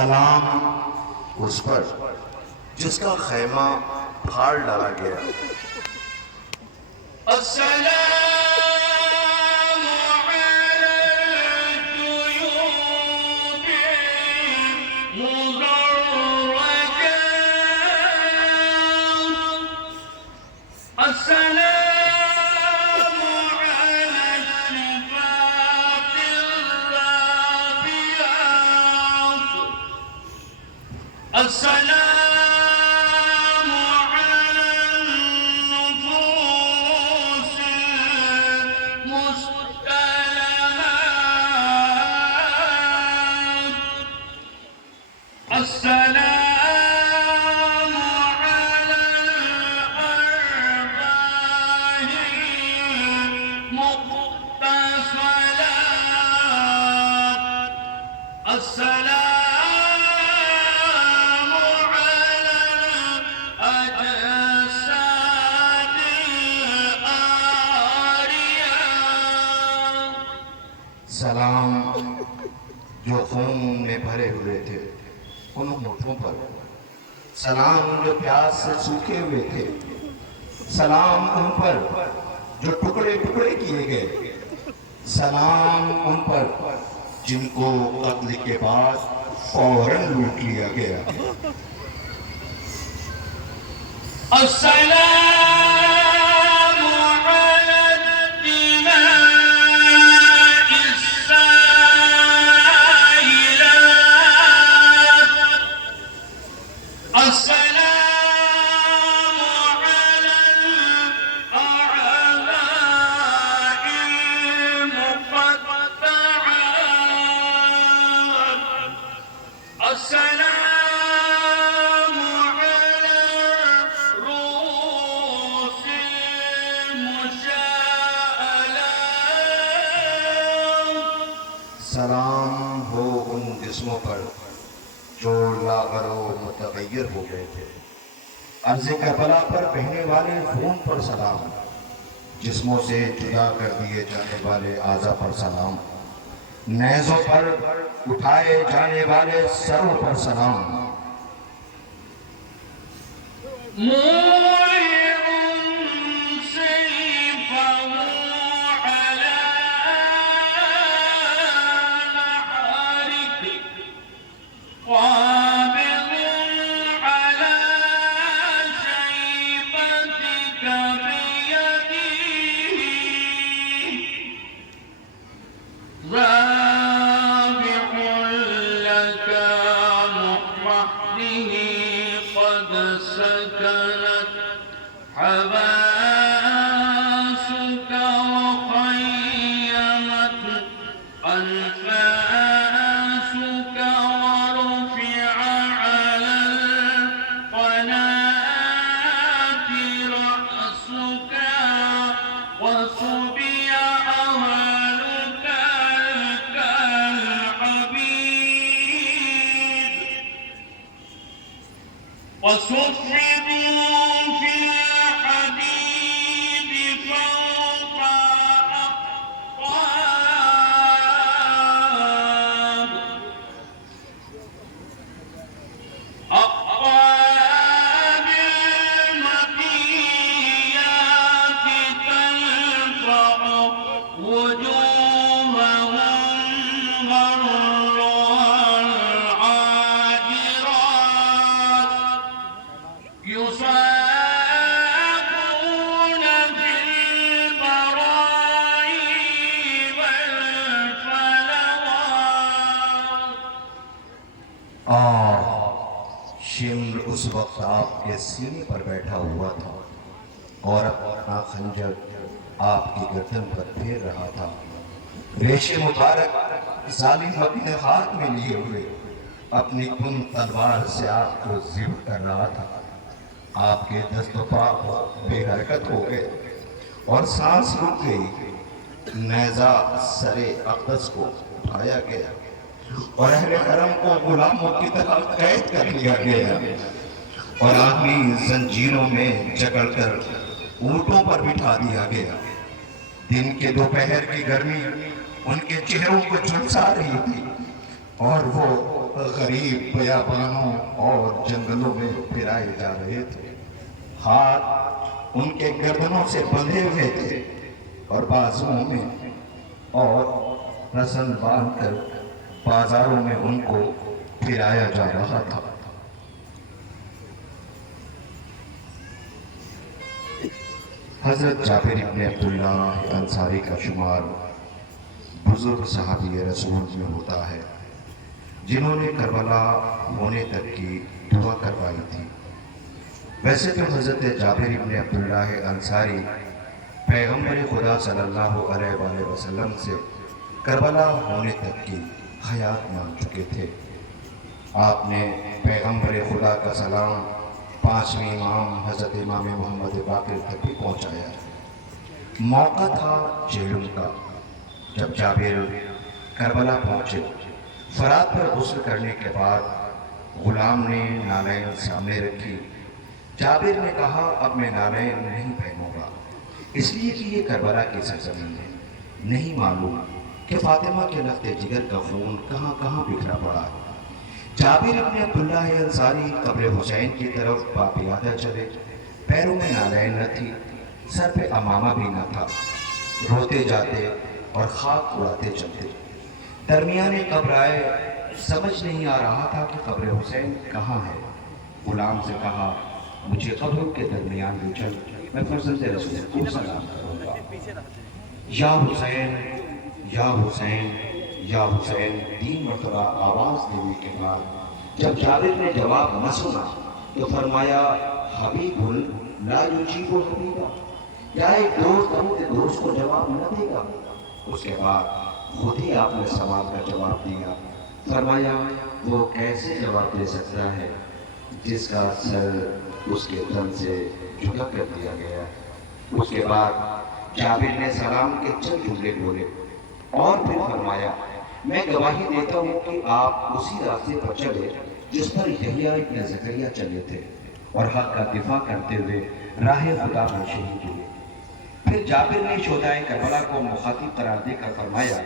سلام اس پر جس کا خیمہ پھاڑ ڈالا گیا۔ السلام علی الجیوب مدرجہ، السلام علی الصفات الرافعات، السلام السلام على الأرواح المتصلات، السلام على الأجساد الآرية، سلام جو خون میں بھرے ہوئے تھے ان ہونٹوں پر، سلام جو پیاس سے سوکھے ہوئے تھے، سلام ان پر جو ٹکڑے ٹکڑے کیے گئے، سلام ان پر جن کو قتل کے بعد فوراً لوٹ لیا گیا۔ السلام على الدماء السائلات، السلام على الأعضاء المقطعات، السلام على رؤوس المشاءلات، سلام ہو ان جسموں پر جو لاغر و متغیر ہو گئے تھے، عرض کربلا پر بہنے والے خون پر سلام، جسموں سے جدا کر دیے جانے والے اعضا پر سلام، نیزوں پر اٹھائے جانے والے سروں پر سلام۔ مولع سيفه على نحرك، قابض على شيبتك بيده، ذابح لك محمده قد سكنت حواسك وخيمت أنفاسك، ورفع على القناة رأسك، وصبي أهلك كالعبيد، وصفدوا في الحديد فوق أقطاب، أقطاب المطيات تلفح وجوههم غرها العاجرات، يساقون في البراء والفلوات۔ اور شمر اس وقت آپ کے سینے پر بیٹھا ہوا تھا اور اپنا خنجر آپ کی گردن پر پھیر رہا تھا، ریشے مبارک ظالم اپنے ہاتھ میں لیے ہوئے اپنی کن تلوار سے آپ کو ذبح کر رہا تھا۔ آپ کے دست و پا بے حرکت ہو گئے اور سانس رک گئی، نیزہ سر اقدس کو اٹھایا گیا اور اہل حرم کو غلاموں کی طرح قید کر لیا گیا اور آدمی زنجیروں میں جکڑ کر اونٹوں پر بٹھا دیا گیا۔ دن کے دوپہر کی گرمی ان کے چہروں کو جھلسا رہی تھی اور وہ गरीब बियाबानों और जंगलों में फिराए जा रहे थे। हाथ उनके गर्दनों से बंधे हुए थे और बाजुओं में और रस्म बांधकर बाजारों में उनको फिराया जा रहा था। हजरत जाबिर इब्न अब्दुल्लाह अंसारी का शुमार बुजुर्ग सहाबी रसूल में होता है जिन्होंने करबला होने तक की दुआ करवाई थी। वैसे तो हजरत जाबिर इब्न अब्दुल्लाह अंसारी पैगम्बर खुदा सल्लल्लाहु अलैहि वसल्लम से करबला होने तक की हयात मांग चुके थे। आपने पैगम्बर खुदा का सलाम पांचवें इमाम हजरत इमाम मोहम्मद बाकिर तक भी पहुंचाया। मौका था जेलुम का। जब जाबिर करबला पहुंचे, फरात पर गुस्ल करने के बाद गुलाम ने नालैन सामने रखी। जाबिर ने कहा, अब मैं नालैन नहीं पहनूंगा, इसलिए कि ये करबला की सरजमीन है। नहीं मालूम कि फातिमा के लफ्ते जिगर का खून कहाँ कहाँ बिखरा पड़ा है। जाबिर इब्न अब्दुल्लाह अंसारी कब्र हुसैन की तरफ बापियादा चले। पैरों में नालैन न थी, सर पे अमामा भी न था। रोते जाते और खाक उड़ाते चलते। दरमियाने कब्र आए, समझ नहीं आ रहा था कि कब्र हुसैन कहाँ है। गुलाम से कहा, मुझे कब्र के दरमियान ले चल, मैं फर्जंद रसूल को सलाम करूँगा। या हुसैन, या हुसैन, या हुसैन 3 मरतबा आवाज़ देने के बाद जब जाबिर ने जवाब न सुना तो फरमाया, हबीबुल ला युजीबु हबीबा, क्या एक दोस्त अपने दोस्त को जवाब न देगा। उसके बाद खुद ही आपने सवाल का जवाब दिया। फरमाया, वो कैसे जवाब दे सकता है जिसका सर उसके तन से जुदा कर दिया गया। उसके बाद जाबिर ने सलाम के चंद जुमले बोले और फिर फरमाया, मैं गवाही देता हूँ कि आप उसी रास्ते पर चले जिस पर यहया इब्न ज़करिया चले थे और हक का दिफा करते हुए राह खुदा में शहीद हुए। फिर जाबिर ने शोदाए करबला को मुखातिब करार देकर फरमाया,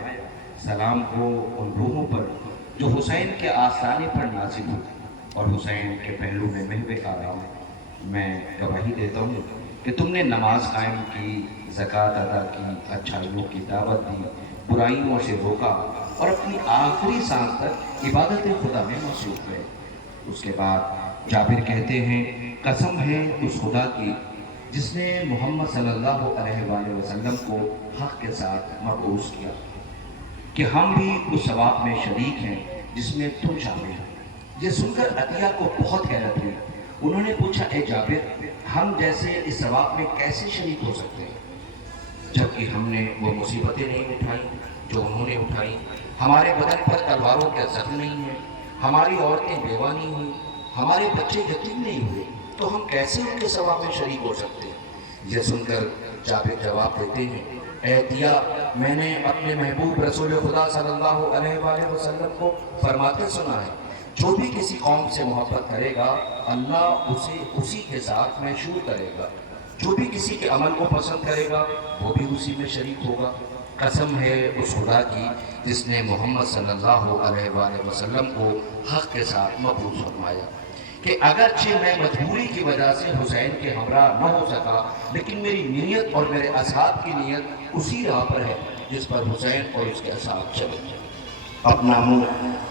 सलाम हो उन रूहों पर जो हुसैन के आस्थाने पर नाज़िल हुए और हुसैन के पहलू में महवे आराम। मैं गवाही देता हूँ कि तुमने नमाज कायम की, ज़कात अदा की, अच्छाइयों की दावत दी, बुराइयों से रोका और अपनी आखिरी सांस तक इबादत खुदा में मसरूफ रहे। उसके बाद जाबिर कहते हैं, कसम है उस खुदा की जिसने मोहम्मद सल्लल्लाहु अलैहि वसल्लम को हक के साथ मबऊस किया कि हम भी उस सवाब में शरीक हैं जिसमें तुम शामिल हो। ये सुनकर अतिया को बहुत हैरत हुई। उन्होंने पूछा, ए जाबिर, हम जैसे इस सवाब में कैसे शरीक हो सकते हैं जबकि हमने वो मुसीबतें नहीं उठाई जो उन्होंने उठाई। हमारे बदन पर तलवारों के जख्म नहीं है, हमारी औरतें बेवा नहीं हुई, हमारे बच्चे यतीम नहीं हुए, तो हम कैसे उनके सवाब में शरीक हो सकते हैं। यह सुनकर जाबिर जवाब देते हैं, ए दिया, मैंने अपने महबूब रसूल खुदा सल्लल्लाहु अलैहि वसल्लम को फरमाते सुना है, जो भी किसी कौम से मोहब्बत करेगा अल्लाह उसे उसी के साथ महशूर करेगा। जो भी किसी के अमल को पसंद करेगा वो भी उसी में शरीक होगा। कसम है उस खुदा की जिसने मोहम्मद सल्लल्लाहु अलैहि वसल्लम को हक के साथ मबूस फरमाया कि अगरचे मैं मजबूरी की वजह से हुसैन के हमरा न हो सका, लेकिन मेरी नीयत और मेरे असहाब की नीयत उसी राह पर है जिस पर हुसैन और उसके असहाब चले। अपना मुंह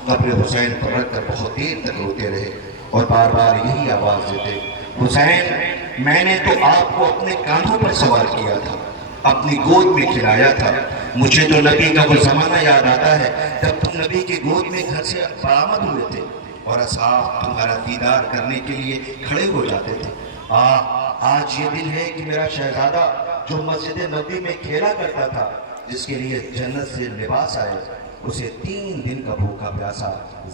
कब्र हुसैन पर रखकर बहुत देर तक रोते रहे और बार बार यही आवाज़ देते, हुसैन, मैंने तो आपको अपने कांधों पर सवार किया था, अपनी गोद में खिलाया था। मुझे तो नबी का वो ज़माना याद आता है जब तुम नबी की गोद में घर से बरामद हुए थे और असहाब तुम्हारा दीदार करने के लिए खड़े हो जाते थे। आज ये दिन है कि मेरा शहजादा जो मस्जिद नबी में खेला करता था, जिसके लिए जन्नत से लिबास आए, उसे 3 दिन का भूखा प्यासा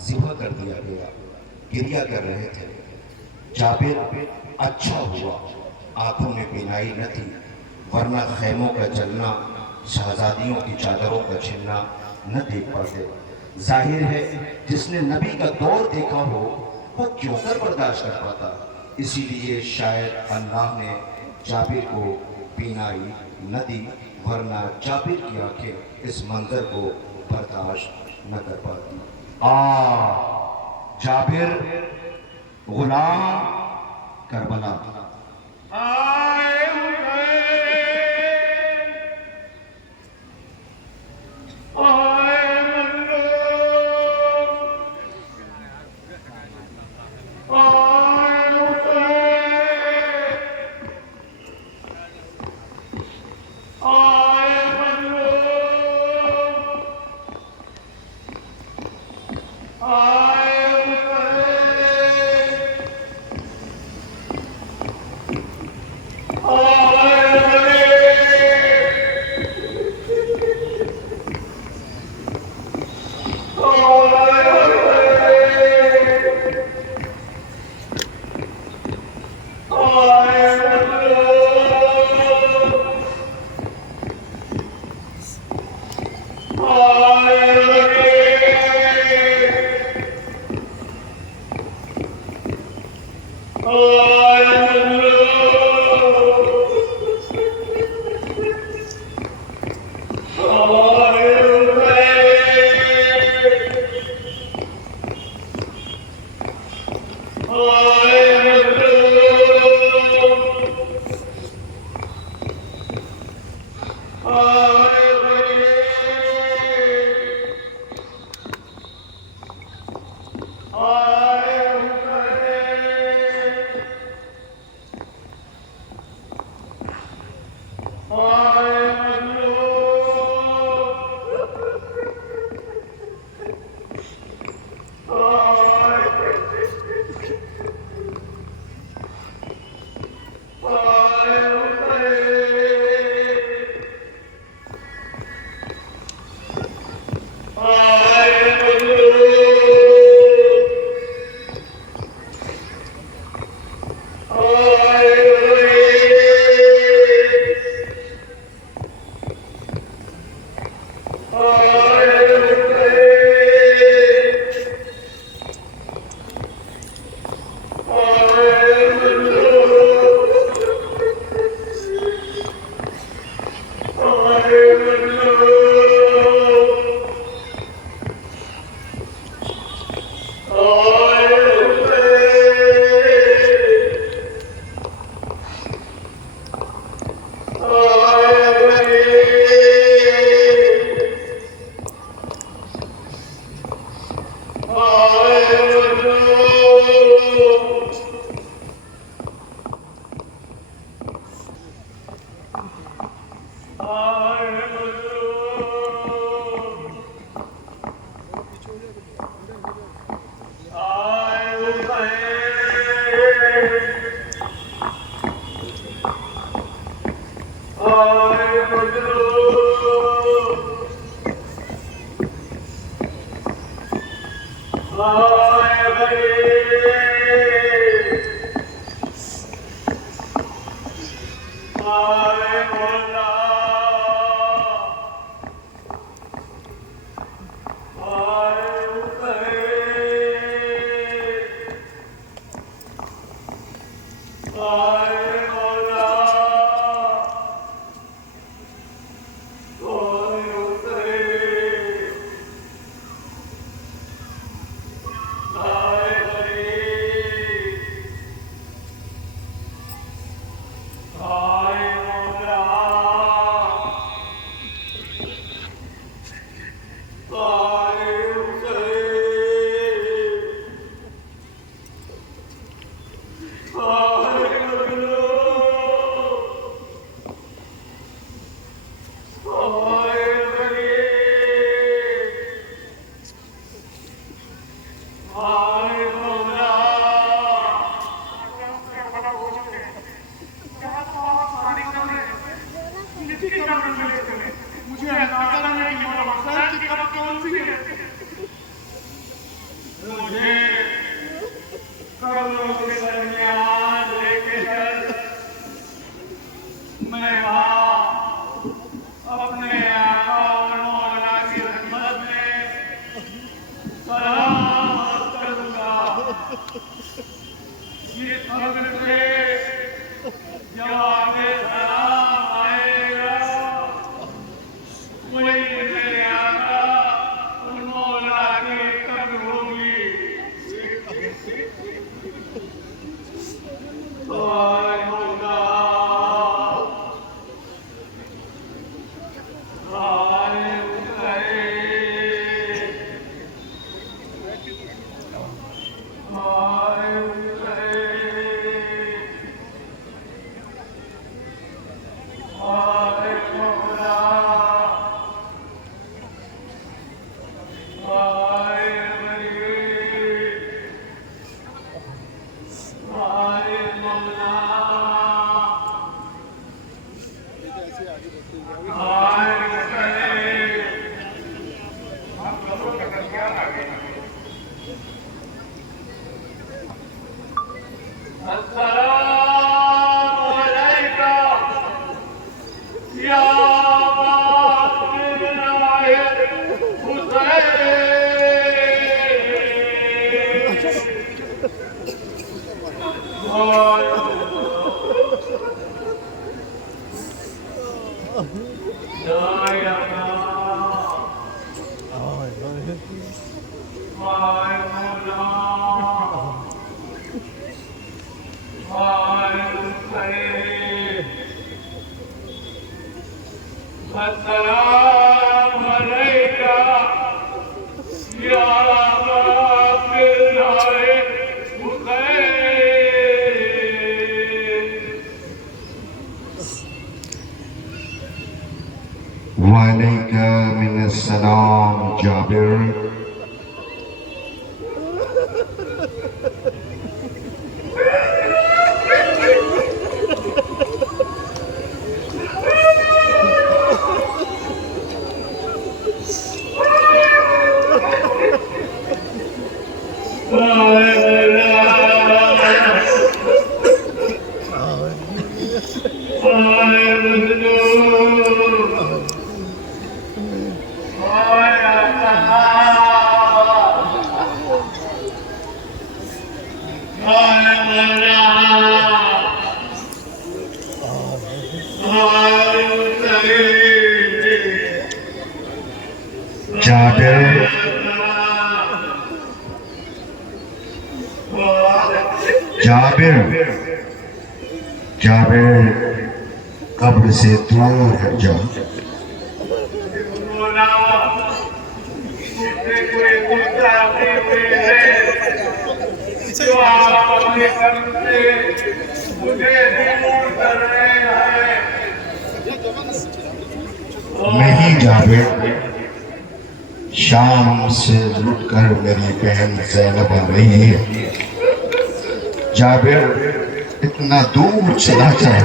ज़िबह कर दिया गया। गिरिया कर रहे थे। जाबिर, अच्छा हुआ आंखों में बीनाई न थी, वरना खैमों का जलना, शहजादियों की चादरों का छिनना न देख पाते। जाहिर है जिसने नबी का दौर देखा हो वो क्यों कर बर्दाश्त कर पाता। इसीलिए शायद अल्लाह ने जाबिर को बीनाई न दी, वरना जाबिर की आंखें इस मंजर को बर्दाश्त न कर पाती। जाबिर गुलाम करबला। आए हुसैन, आए मजलूम, आए हुसैन, आए मजलूम, आए السلام عليك يا أبا وعليك من السلام جابر. جابر جابر جابر قبر سے دور ہٹ جا. جو آپ اپنے قلب سے مجھے دور کر رہے ہیں. نہیں جابر، شام سے لٹ کر میری بہن زینب آ رہی ہے. جابر اتنا دور چلا جائے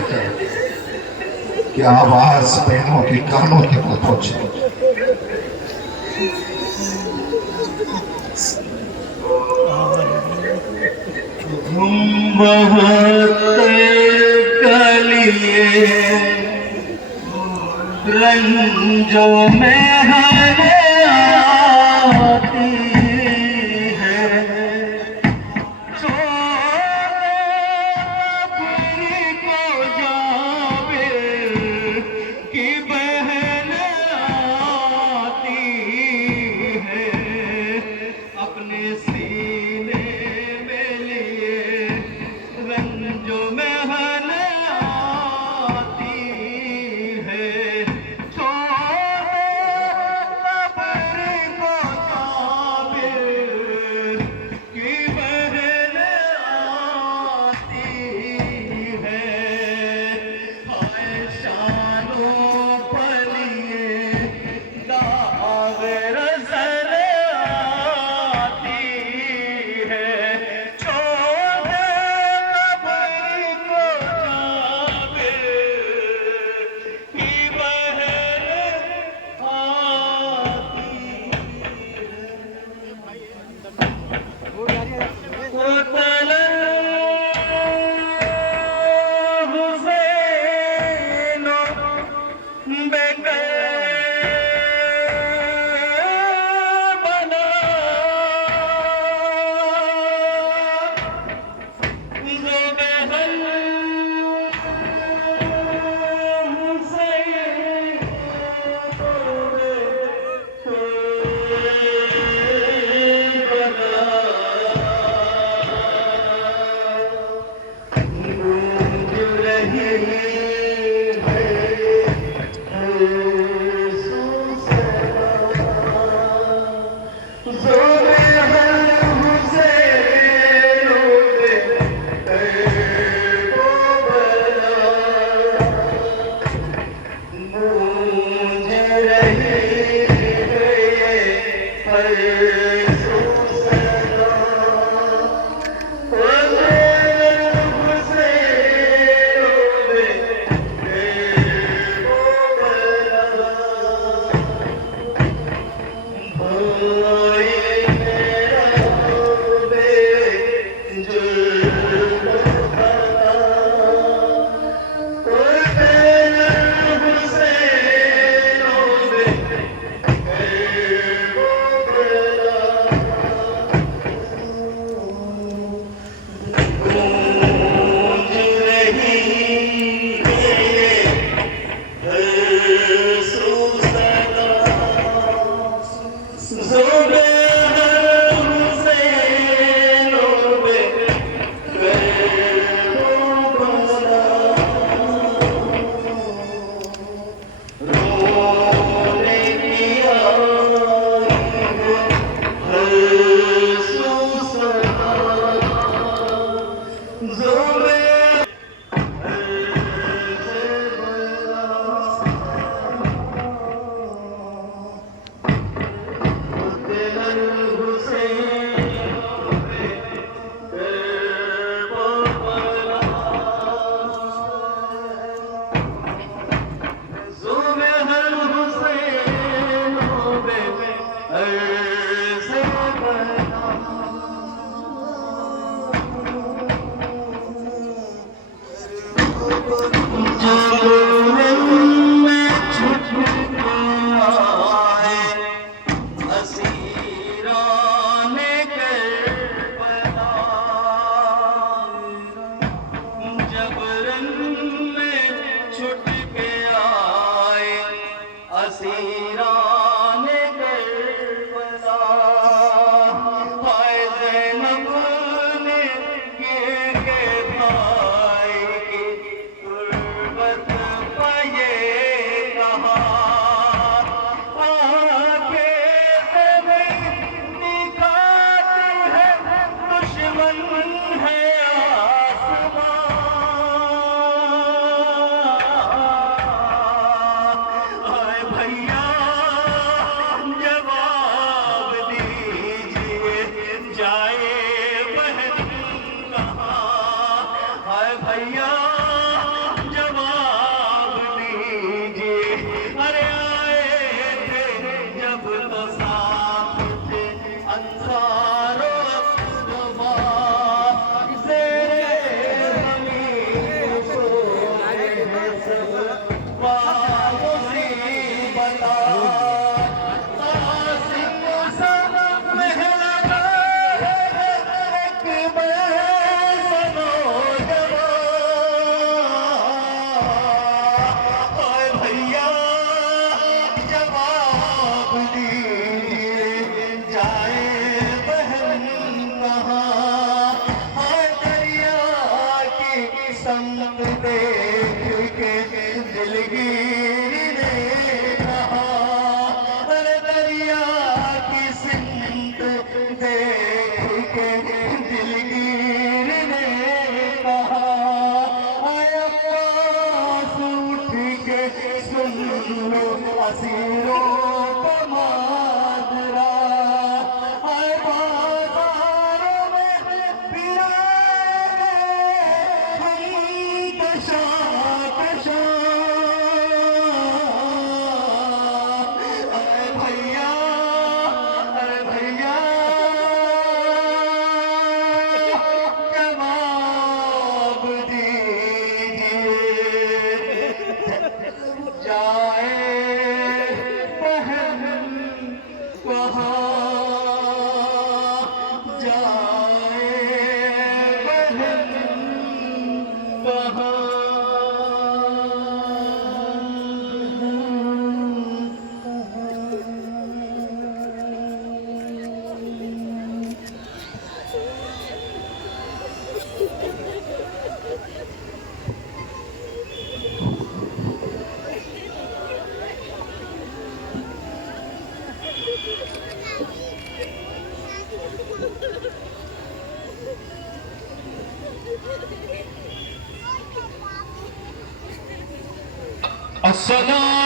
کہ آواز بہنوں کی کانوں تک نہ پہنچے. بہت کلیے رنجوں میں ہمیں آتی ہے. سوری کو جابر کی بہن آتی ہے. اپنے سینے میں لیے رنجوں میں آتی ہے. السلام